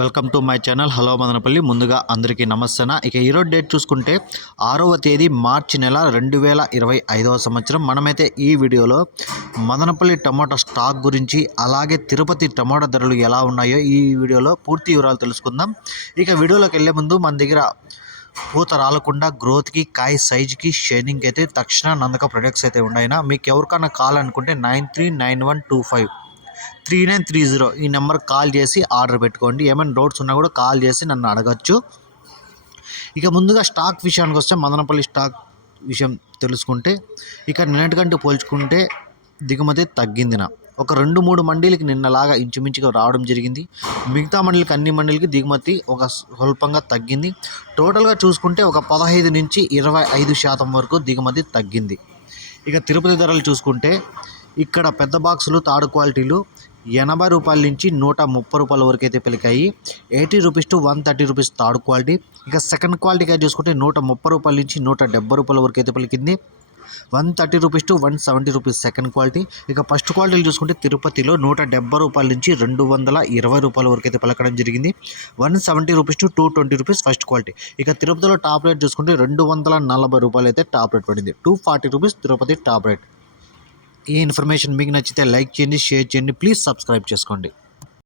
Welcome to my channel. Hello Madanapalle. ముందుగా అందరికీ నమస్తేనా. ఇక ఈరోజు డేట్ చూసుకుంటే 6వ తేదీ మార్చి నెల 2025వ సంవత్సరం. మనమైతే ఈ వీడియోలో మదనపల్లి టమాటా స్టాక్ గురించి, అలాగే తిరుపతి టమాటా ధరలు ఎలా ఉన్నాయో ఈ వీడియోలో పూర్తి వివరాలు తెలుసుకుందాం. ఇక వీడియోలోకి వెళ్ళే ముందు మన దగ్గర పూత రాలకుండా గ్రోత్కి, కాయ సైజుకి, షైనింగ్కి అయితే తక్షణ నందక ప్రొడక్ట్స్ అయితే ఉన్నాయినా. మీకు ఎవరికైనా కావాలనుకుంటే 9391253930 ఈ నెంబర్ కాల్ చేసి ఆర్డర్ పెట్టుకోండి. ఏమైనా డౌట్స్ ఉన్నా కూడా కాల్ చేసి నన్ను అడగచ్చు. ఇక ముందుగా స్టాక్ విషయానికి వస్తే మదనపల్లి స్టాక్ విషయం తెలుసుకుంటే, ఇక నిన్నటికంటే పోల్చుకుంటే దిగుమతి తగ్గిందిన. ఒక 2-3 మండీలకి నిన్నలాగా ఇంచుమించుగా రావడం జరిగింది. మిగతా మండీలకి, అన్ని మండీలకి దిగుమతి ఒక స్వల్పంగా తగ్గింది. టోటల్గా చూసుకుంటే ఒక 15 నుంచి 25% వరకు దిగుమతి తగ్గింది. ఇక తిరుపతి ధరలు చూసుకుంటే, ఇక్కడ పెద్ద బాక్సులు తాడు క్వాలిటీలు 80 రూపాయల నుంచి 130 రూపాయల వరకు అయితే పలికాయి. 80 rupees to 130 rupees third quality. ఇక సెకండ్ క్వాలిటీగా చూసుకుంటే 130 రూపాయల నుంచి 170 రూపాయల వరకు అయితే పలికింది. 130 rupees to 170 rupees second quality. ఇక ఫస్ట్ క్వాలిటీలు చూసుకుంటే తిరుపతిలో 170 రూపాయల నుంచి 220 రూపాయల వరకు అయితే పలకడం జరిగింది. 170 rupees to 220 rupees first quality. ఇక తిరుపతిలో టాప్ రేట్ చూసుకుంటే 240 రూపాయలు అయితే టాప్ రేట్ పడింది. 240 రూపీస్ తిరుపతి టాప్ రేట్. ఈ ఇన్ఫర్మేషన్ మీకు నచ్చితే లైక్ చేయండి, షేర్ చేయండి, ప్లీజ్ సబ్స్క్రైబ్ చేసుకోండి.